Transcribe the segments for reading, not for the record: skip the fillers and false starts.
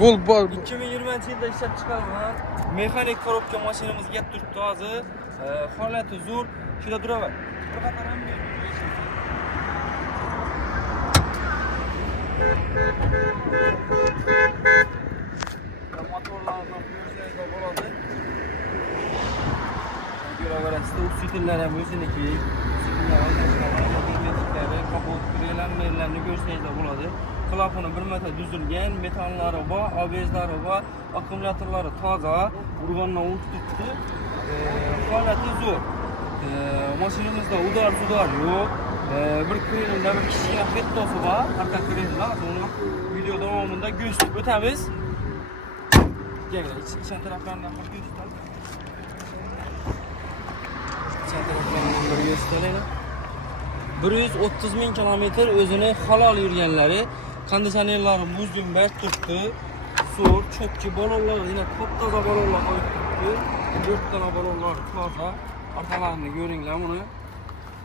Bu 2020 yılda ishlab chiqarilgan mexanik korobka mashinamiz gap turibdi hozir. Holati zo'r. Shunda turaver. Bir qator ham motorlardan ko'rsatib bo'ladi. Ko'raverasizda usitillar ham o'ziniki. Usitillar almashtiradi, kapot krelanlarni ko'rsatib bo'ladi. Klapani bir marta tuzilgan, metallari bor, obezlari bor, akkumulyatorlari toza, urgandan o'tibdi. Holati zo'r. Mashinamizda udar yo'q. Bir krenda bir kichkina fettosi bor, arqa krenda. Uni video davomida ko'rsatib o'tamiz. İçen taraflarından bir gösterelim. İçen taraflarından bir gösterelim. 130 bin kilometre özünü halal yürüyenleri, kondisyonerleri buzgun bert tuttu. Soğur, çöpçü balonlar, yine taptaza balonlar koyup tuttu. 4 tane balonlar taza. Arkalarını görünler bunu.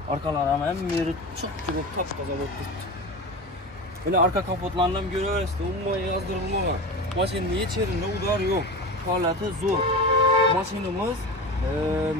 Arkaları hemen biri çöpçü bu taptaza koyup tuttu. Yine arka kapotlarından görüyoruz. Ummayı yazdırılmalı. Maşinin içerisinde udar yok. Halati zo'r. Maşinimiz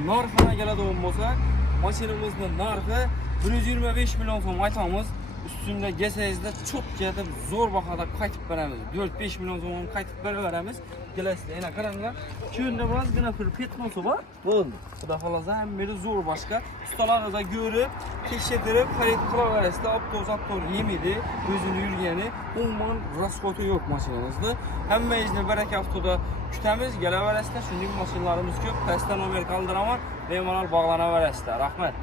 narxına keladigan bo'lsak, mashinamizning narxi 125 milyon so'm aytamiz. Üstünde GS'de çok ketib zo'r bahada qaytib beramiz. 4-5 milyon so'm qaytib beraveramiz. Kelasizlar, yana qaranglar. Kunda birozgina pul ketmosi bor. Bo'ldi. Xudo xolasa hammasi zo'r boshqa. Ustalarga ko'rib, tekshirib, xarid qilaverasizlar. Avtozattor yemidi, o'zini yurgani, umuman rasxoti yo'q mashinamizda. Hammangizni baraka avtoda kutamiz, kelaverasizlar. Shunday mashinalarimiz ko'p. Pastdan nomer qoldiraman, bemalol bog'lanaverasizlar. Rahmat.